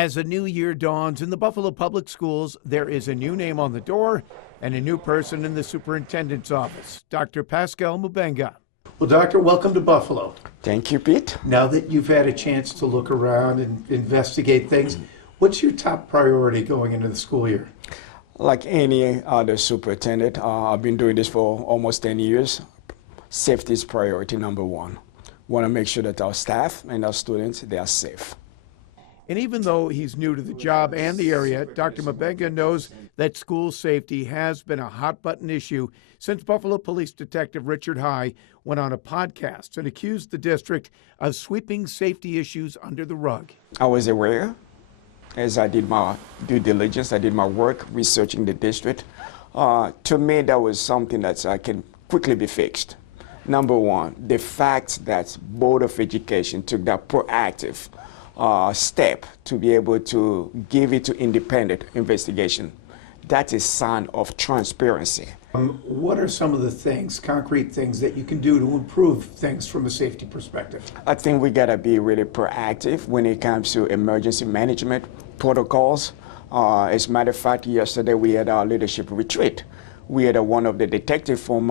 As a new year dawns in the Buffalo Public Schools, there is a new name on the door and a new person in the superintendent's office, Dr. Pascal Mubenga. Well, Doctor, welcome to Buffalo. Thank you, Pete. Now that you've had a chance to look around and investigate things, what's your top priority going into the school year? Like any other superintendent, I've been doing this for almost 10 years. Safety is priority number one. Want to make sure that our staff and our students, they are safe. And even though he's new to the job and the area, Dr. Mubenga knows that school safety has been a hot-button issue since Buffalo Police Detective Richard High went on a podcast and accused the district of sweeping safety issues under the rug. I was aware, as I did my due diligence, I did my work researching the district. To me, that was something that can quickly be fixed. Number one, the fact that Board of Education took that proactive step to be able to give it to independent investigation. That is a sign of transparency. What are some of the things, concrete things that you can do to improve things from a safety perspective? I think we gotta be really proactive when it comes to emergency management protocols. As a matter of fact, yesterday we had our leadership retreat. We had one of the detectives from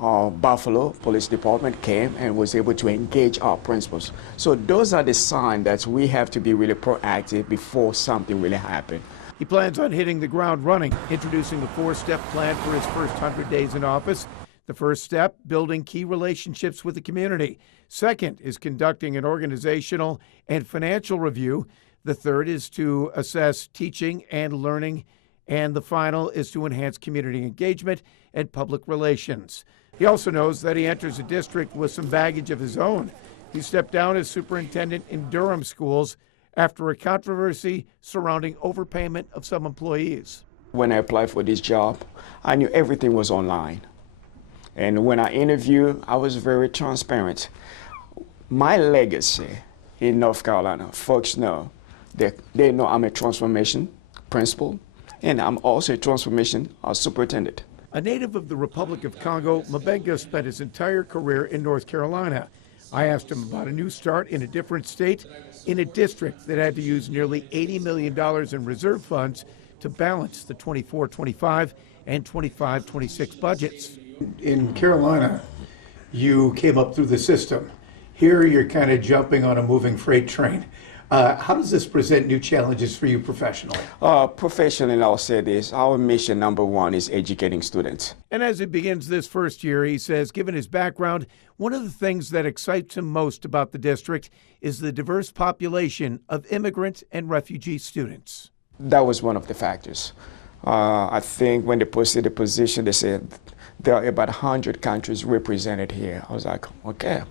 Buffalo Police Department came and was able to engage our principals. So those are the signs that we have to be really proactive before something really happens. He plans on hitting the ground running, introducing a 4-step plan for his first 100 days in office. The first step, building key relationships with the community. Second is conducting an organizational and financial review. The third is to assess teaching and learning. And the final is to enhance community engagement and public relations. He also knows that he enters a district with some baggage of his own. He stepped down as superintendent in Durham schools after a controversy surrounding overpayment of some employees. When I applied for this job, I knew everything was online. And when I interviewed, I was very transparent. My legacy in North Carolina, folks know that they know I'm a transformation principal, and I'm also a transformation superintendent. A native of the Republic of Congo, Mubenga spent his entire career in North Carolina. I asked him about a new start in a different state, in a district that had to use nearly $80 million in reserve funds to balance the 24-25 and 25-26 budgets. In Carolina, you came up through the system. Here you're kind of jumping on a moving freight train. How does this present new challenges for you professionally? Professionally, I'll say this. Our mission number one is educating students. And as he begins this first year, he says, given his background, one of the things that excites him most about the district is the diverse population of immigrant and refugee students. That was one of the factors. I think when they posted the position, they said there are about 100 countries represented here. I was like, okay.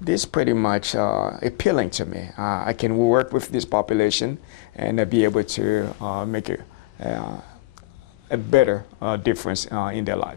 This is pretty much appealing to me. I can work with this population and be able to make a better difference in their life.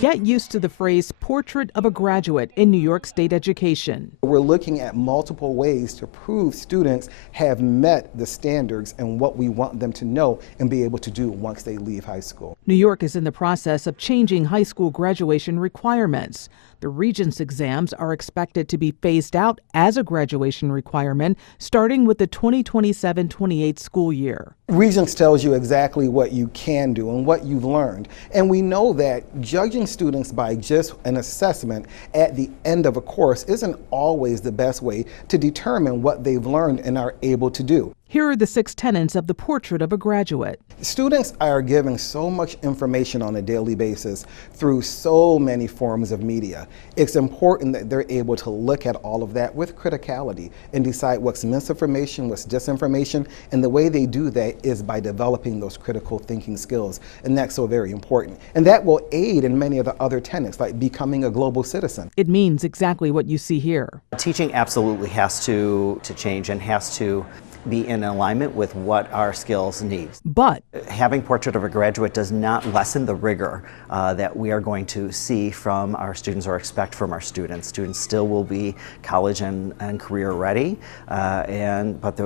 Get used to the phrase portrait of a graduate in New York State education. We're looking at multiple ways to prove students have met the standards and what we want them to know and be able to do once they leave high school. New York is in the process of changing high school graduation requirements. The Regents exams are expected to be phased out as a graduation requirement starting with the 2027-28 school year. Regents tells you exactly what you can do and what you've learned. And we know that judging students by just an assessment at the end of a course isn't always the best way to determine what they've learned and are able to do. Here are the 6 tenets of the portrait of a graduate. Students are given so much information on a daily basis through so many forms of media. It's important that they're able to look at all of that with criticality and decide what's misinformation, what's disinformation, and the way they do that is by developing those critical thinking skills, and that's so very important. And that will aid in many of the other tenets, like becoming a global citizen. It means exactly what you see here. Teaching absolutely has to change and has to be in alignment with what our skills need. But having Portrait of a Graduate does not lessen the rigor that we are going to see from our students or expect from our students. Students still will be college and career ready, but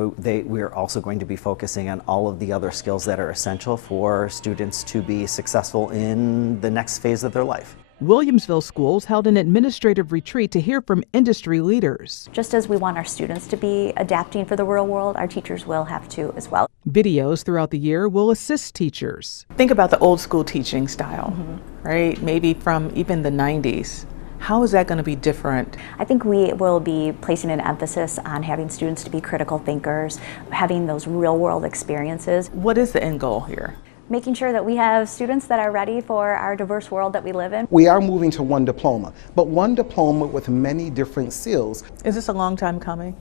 we are also going to be focusing on all of the other skills that are essential for students to be successful in the next phase of their life. Williamsville schools held an administrative retreat to hear from industry leaders. Just as we want our students to be adapting for the real world, our teachers will have to as well. Videos throughout the year will assist teachers. Think about the old school teaching style, right? Maybe from even the 90s. How is that going to be different? I think we will be placing an emphasis on having students to be critical thinkers, having those real world experiences. What is the end goal here? Making sure that we have students that are ready for our diverse world that we live in. We are moving to one diploma, but one diploma with many different seals. Is this a long time coming?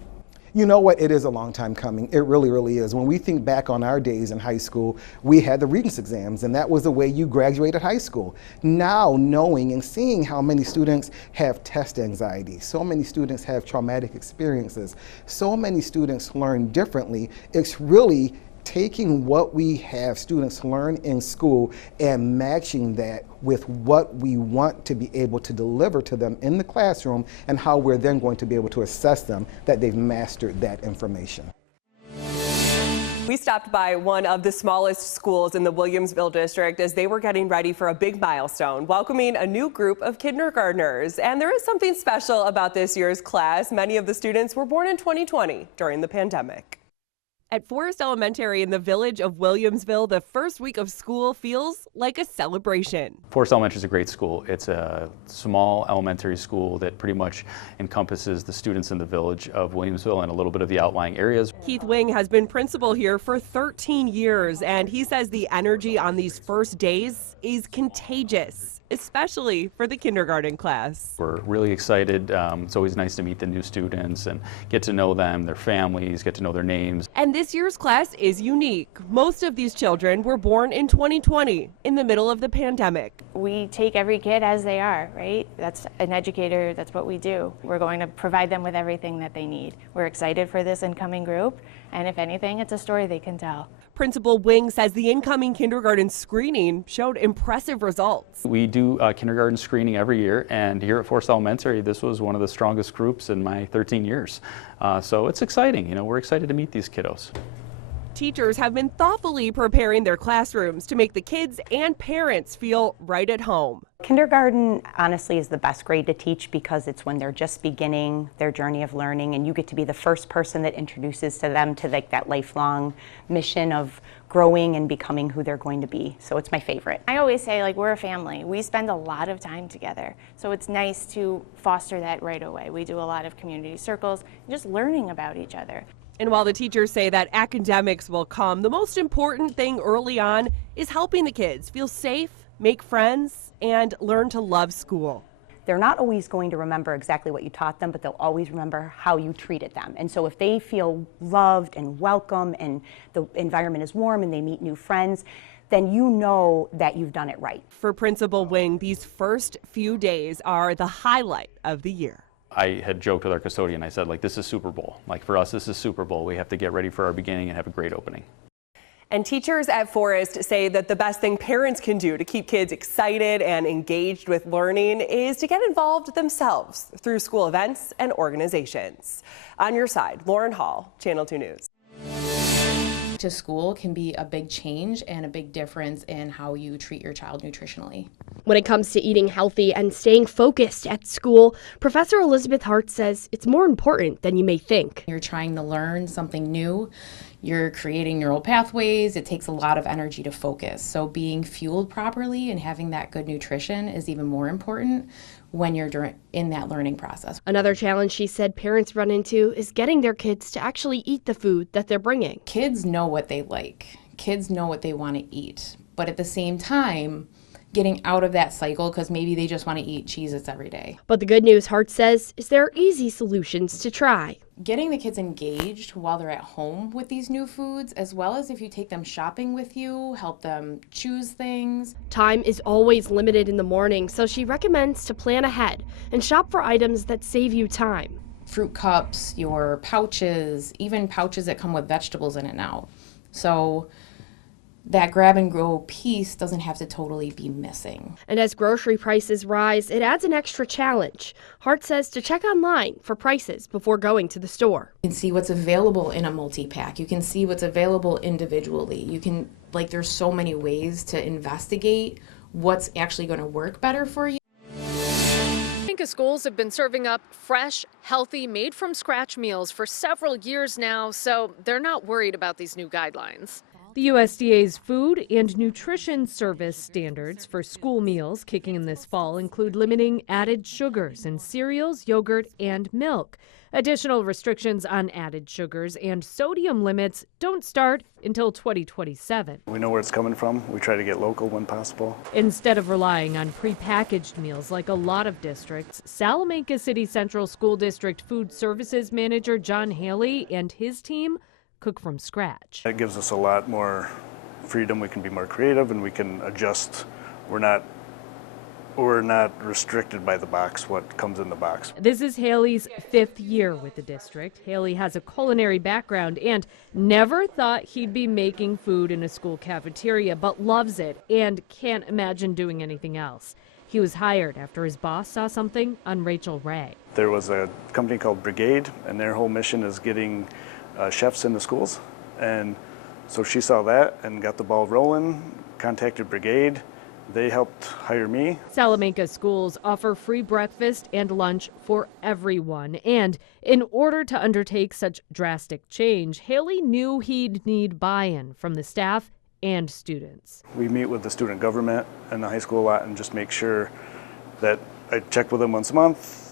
You know what, it is a long time coming. It really, really is. When we think back on our days in high school, we had the Regents exams, and that was the way you graduated high school. Now, knowing and seeing how many students have test anxiety, so many students have traumatic experiences, so many students learn differently, it's really taking what we have students learn in school and matching that with what we want to be able to deliver to them in the classroom, and how we're then going to be able to assess them that they've mastered that information. We stopped by one of the smallest schools in the Williamsville district as they were getting ready for a big milestone, welcoming a new group of kindergartners. And there is something special about this year's class. Many of the students were born in 2020 during the pandemic. At Forest Elementary in the village of Williamsville, the first week of school feels like a celebration. Forest Elementary is a great school. It's a small elementary school that pretty much encompasses the students in the village of Williamsville and a little bit of the outlying areas. Keith Wing has been principal here for 13 years, and he says the energy on these first days is contagious, especially for the kindergarten class. We're really excited. It's always nice to meet the new students and get to know them, their families, get to know their names. And this year's class is unique. Most of these children were born in 2020, in the middle of the pandemic. We take every kid as they are, right? That's an educator, that's what we do. We're going to provide them with everything that they need. We're excited for this incoming group, and if anything, it's a story they can tell. Principal Wing says the incoming kindergarten screening showed impressive results. We do kindergarten screening every year, and here at Forest Elementary, this was one of the strongest groups in my 13 years. So it's exciting. You know, we're excited to meet these kiddos. Teachers have been thoughtfully preparing their classrooms to make the kids and parents feel right at home. Kindergarten, honestly, is the best grade to teach because it's when they're just beginning their journey of learning, and you get to be the first person that introduces to them to that lifelong mission of growing and becoming who they're going to be. So it's my favorite. I always say, we're a family. We spend a lot of time together. So it's nice to foster that right away. We do a lot of community circles, just learning about each other. And while the teachers say that academics will come, the most important thing early on is helping the kids feel safe, make friends, and learn to love school. They're not always going to remember exactly what you taught them, but they'll always remember how you treated them. And so if they feel loved and welcome and the environment is warm and they meet new friends, then you know that you've done it right. For Principal Wing, these first few days are the highlight of the year. I had joked with our custodian. I said, this is Super Bowl. For us, this is Super Bowl. We have to get ready for our beginning and have a great opening. And teachers at Forest say that the best thing parents can do to keep kids excited and engaged with learning is to get involved themselves through school events and organizations. On your side, Lauren Hall, Channel 2 News. To school can be a big change and a big difference in how you treat your child nutritionally. When it comes to eating healthy and staying focused at school, Professor Elizabeth Hart says it's more important than you may think. You're trying to learn something new. You're creating neural pathways. It takes a lot of energy to focus. So being fueled properly and having that good nutrition is even more important when you're in that learning process. Another challenge she said parents run into is getting their kids to actually eat the food that they're bringing. Kids know what they like. Kids know what they want to eat. But at the same time, getting out of that cycle because maybe they just want to eat Cheez-Its every day. But the good news, Hart says, is there are easy solutions to try. Getting the kids engaged while they're at home with these new foods, as well as if you take them shopping with you, help them choose things. Time is always limited in the morning, so she recommends to plan ahead and shop for items that save you time. Fruit cups, your pouches, even pouches that come with vegetables in it now. So that grab and go piece doesn't have to totally be missing. And as grocery prices rise, it adds an extra challenge. Hart says to check online for prices before going to the store. You can see what's available in a multi-pack. You can see what's available individually. You can, there's so many ways to investigate what's actually going to work better for you. Salamanca schools have been serving up fresh, healthy, made-from-scratch meals for several years now, so they're not worried about these new guidelines. The USDA's Food and Nutrition Service standards for school meals kicking in this fall include limiting added sugars in cereals, yogurt, and milk. Additional restrictions on added sugars and sodium limits don't start until 2027. We know where it's coming from. We try to get local when possible. Instead of relying on prepackaged meals like a lot of districts, Salamanca City Central School District Food Services Manager John Haley and his team cook from scratch. It gives us a lot more freedom. We can be more creative and we can adjust. We're not restricted by the box, what comes in the box. This is Haley's 5th year with the district. Haley has a culinary background and never thought he'd be making food in a school cafeteria, but loves it and can't imagine doing anything else. He was hired after his boss saw something on Rachel Ray. There was a company called Brigade, and their whole mission is getting chefs in the schools. And so she saw that and got the ball rolling, contacted Brigade. They helped hire me. Salamanca schools offer free breakfast and lunch for everyone. And in order to undertake such drastic change, Haley knew he'd need buy-in from the staff and students. We meet with the student government and the high school a lot and just make sure that I check with them once a month.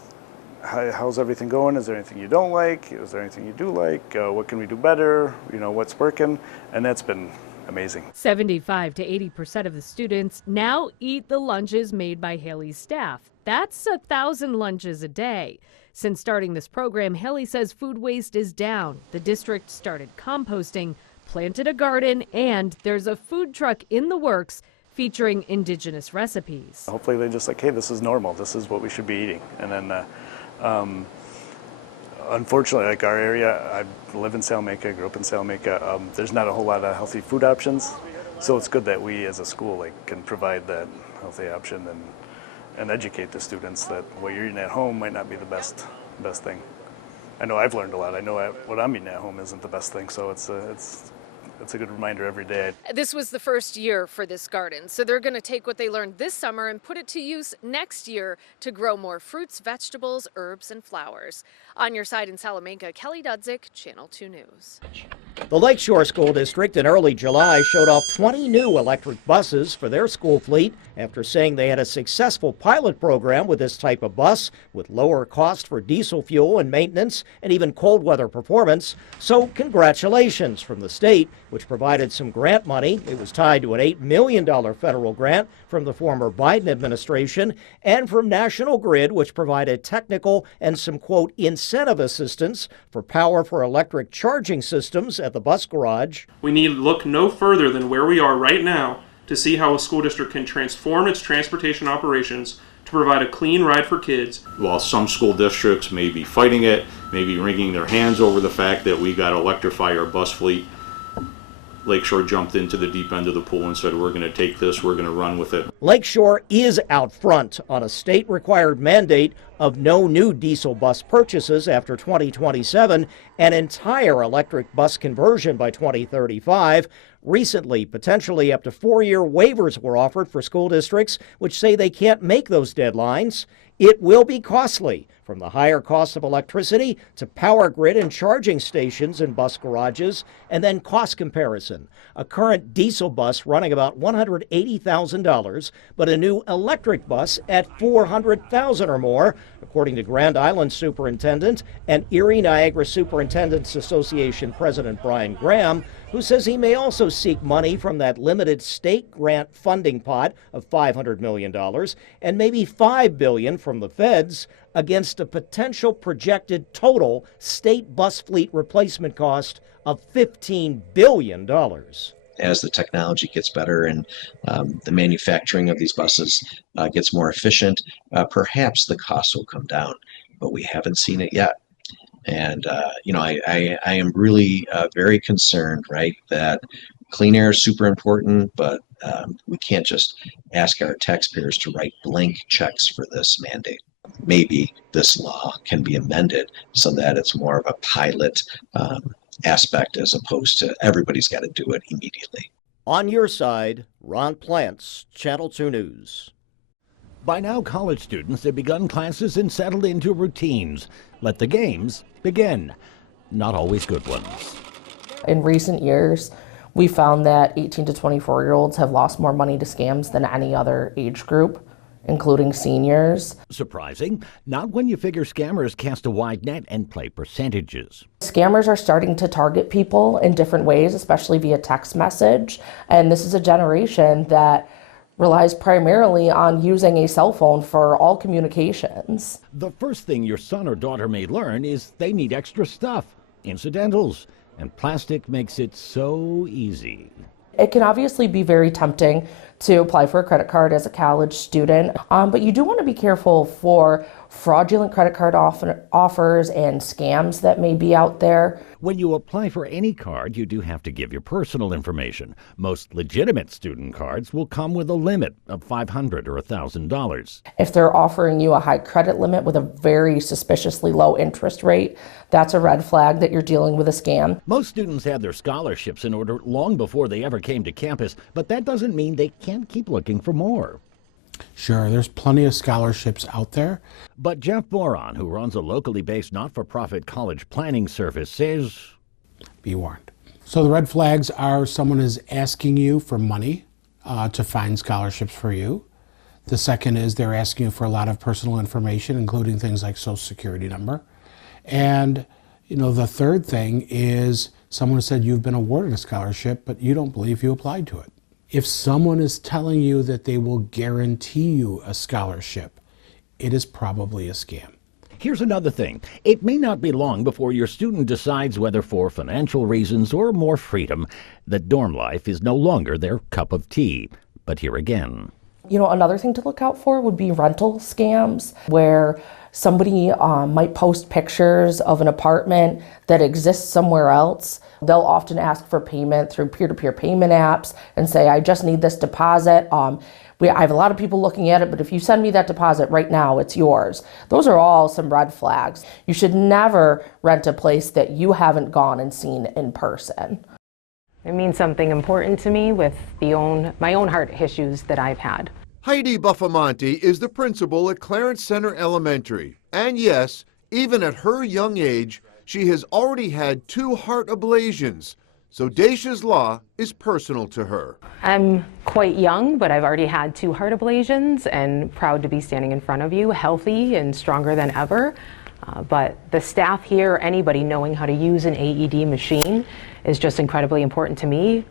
How's everything going? Is there anything you don't like? Is there anything you do like? What can we do better? What's working? And that's been amazing. 75 to 80% of the students now eat the lunches made by Haley's staff. That's 1,000 lunches a day. Since starting this program, Haley says food waste is down. The district started composting, planted a garden, and there's a food truck in the works featuring indigenous recipes. Hopefully they're just like, hey, this is normal. This is what we should be eating. And then unfortunately, like our area, I live in Salamanca, grew up in Salamanca, there's not a whole lot of healthy food options. So it's good that we as a school can provide that healthy option and educate the students that what you're eating at home might not be the best thing. I know I've learned a lot. I know what I'm eating at home isn't the best thing, so it's a good reminder every day. This was the first year for this garden, so they're going to take what they learned this summer and put it to use next year to grow more fruits, vegetables, herbs, and flowers. On your side in Salamanca, Kelly Dudzik, Channel 2 News. The Lakeshore School District in early July showed off 20 new electric buses for their school fleet after saying they had a successful pilot program with this type of bus with lower cost for diesel fuel and maintenance and even cold weather performance. So congratulations from the state, which provided some grant money. It was tied to an $8 million federal grant from the former Biden administration, and from National Grid, which provided technical and some, quote, incentive assistance for power for electric charging systems at the bus garage. We need to look no further than where we are right now to see how a school district can transform its transportation operations to provide a clean ride for kids. While some school districts may be fighting it, maybe wringing their hands over the fact that we got to electrify our bus fleet, Lakeshore jumped into the deep end of the pool and said, we're going to take this, we're going to run with it. Lakeshore is out front on a state-required mandate of no new diesel bus purchases after 2027, an entire electric bus conversion by 2035. Recently, potentially up to 4-year waivers were offered for school districts which say they can't make those deadlines. It will be costly, from the higher cost of electricity to power grid and charging stations in bus garages, and then cost comparison. A current diesel bus running about $180,000, but a new electric bus at $400,000 or more, according to Grand Island Superintendent and Erie Niagara Superintendents Association President Brian Graham, who says he may also seek money from that limited state grant funding pot of $500 million and maybe $5 billion from the feds against a potential projected total state bus fleet replacement cost of $15 billion. As the technology gets better and the manufacturing of these buses gets more efficient, perhaps the costs will come down, but we haven't seen it yet. And, I am really very concerned, right, that clean air is super important, but we can't just ask our taxpayers to write blank checks for this mandate. Maybe this law can be amended so that it's more of a pilot aspect as opposed to everybody's got to do it immediately. On your side, Ron Plants, Channel 2 News. By now, college students have begun classes and settled into routines. Let the games begin. Not always good ones. In recent years, we found that 18 to 24-year-olds have lost more money to scams than any other age group, including seniors. Surprising? Not when you figure scammers cast a wide net and play percentages. Scammers are starting to target people in different ways, especially via text message. And this is a generation that relies primarily on using a cell phone for all communications. The first thing your son or daughter may learn is they need extra stuff, incidentals, and plastic makes it so easy. It can obviously be very tempting to apply for a credit card as a college student, but you do want to be careful for fraudulent credit card offers and scams that may be out there. When you apply for any card, you do have to give your personal information. Most legitimate student cards will come with a limit of $500 or $1,000. If they're offering you a high credit limit with a very suspiciously low interest rate, that's a red flag that you're dealing with a scam. Most students had their scholarships in order long before they ever came to campus, but that doesn't mean they can't keep looking for more. Sure, there's plenty of scholarships out there. But Jeff Boron, who runs a locally based not-for-profit college planning service, says, be warned. So the red flags are someone is asking you for money to find scholarships for you. The second is they're asking you for a lot of personal information, including things like social security number. And the third thing is someone said you've been awarded a scholarship, but you don't believe you applied to it. If someone is telling you that they will guarantee you a scholarship, it is probably a scam. Here's another thing. It may not be long before your student decides whether for financial reasons or more freedom, that dorm life is no longer their cup of tea. But here again. Another thing to look out for would be rental scams, where somebody might post pictures of an apartment that exists somewhere else. They'll often ask for payment through peer-to-peer payment apps and say, I just need this deposit. I have a lot of people looking at it, but if you send me that deposit right now, it's yours. Those are all some red flags. You should never rent a place that you haven't gone and seen in person. It means something important to me with my own heart issues that I've had. Heidi Buffamonte is the principal at Clarence Center Elementary. And yes, even at her young age, she has already had 2 heart ablations. So Dacia's law is personal to her. I'm quite young, but I've already had 2 heart ablations and proud to be standing in front of you, healthy and stronger than ever. But the staff here, anybody knowing how to use an AED machine is just incredibly important to me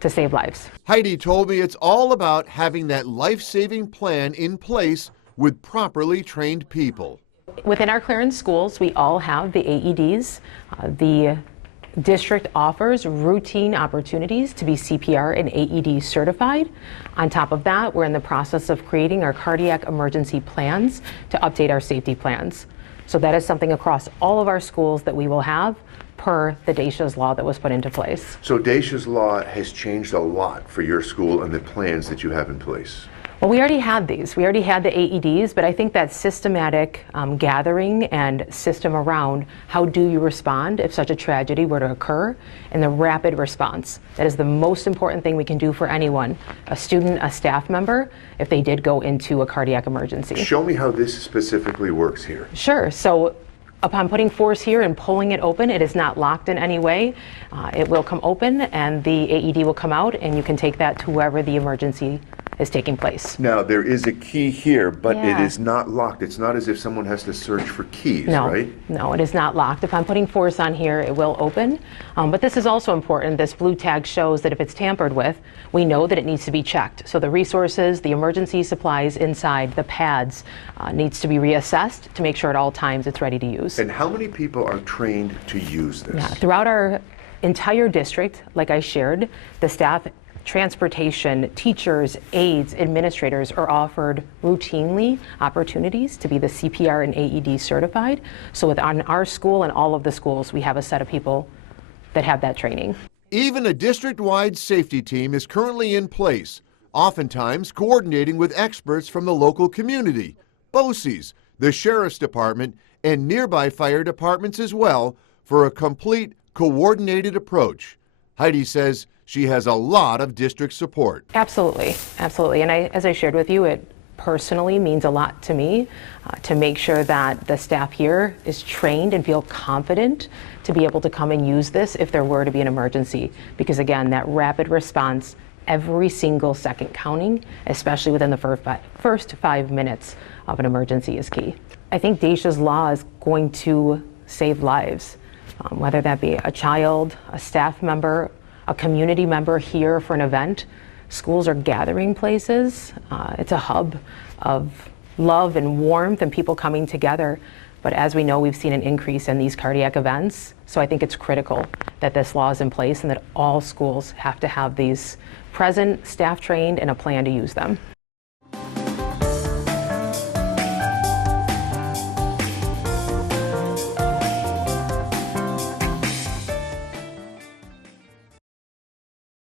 to save lives. Heidi told me it's all about having that life-saving plan in place with properly trained people. Within our Clarence schools, we all have the AEDs. The district offers routine opportunities to be CPR and AED certified. On top of that, we're in the process of creating our cardiac emergency plans to update our safety plans. So that is something across all of our schools that we will have per the Dacia's law that was put into place. So Dacia's law has changed a lot for your school and the plans that you have in place. Well, we already had these. We already had the AEDs, but I think that systematic gathering and system around how do you respond if such a tragedy were to occur, and the rapid response. That is the most important thing we can do for anyone, a student, a staff member, if they did go into a cardiac emergency. Show me how this specifically works here. Sure. So upon putting force here and pulling it open, it is not locked in any way. It will come open and the AED will come out, and you can take that to wherever the emergency is taking place. Now, there is a key here, but Yeah. it is not locked. It's not as if someone has to search for keys, right? No, it is not locked. Upon putting force on here, it will open. But this is also important. This blue tag shows that if it's tampered with, we know that it needs to be checked. So the resources, the emergency supplies inside, the pads, needs to be reassessed to make sure at all times it's ready to use. And how many people are trained to use this? Yeah, throughout our entire district, like I shared, the staff, transportation, teachers, aides, administrators are offered routinely opportunities to be the CPR and AED certified. So within our school and all of the schools, we have a set of people that have that training. Even a district-wide safety team is currently in place, oftentimes coordinating with experts from the local community, BOCES, the Sheriff's Department, and nearby fire departments as well, for a complete, coordinated approach. Heidi says she has a lot of district support. Absolutely, absolutely. And as I shared with you, it personally means a lot to me, to make sure that the staff here is trained and feel confident to be able to come and use this if there were to be an emergency. Because again, that rapid response, every single second counting, especially within the first 5 minutes of an emergency, is key. I think Daisha's law is going to save lives, whether that be a child, a staff member, a community member here for an event. Schools are gathering places. It's a hub of love and warmth and people coming together. But as we know, we've seen an increase in these cardiac events. So I think it's critical that this law is in place and that all schools have to have these present, staff trained, and a plan to use them.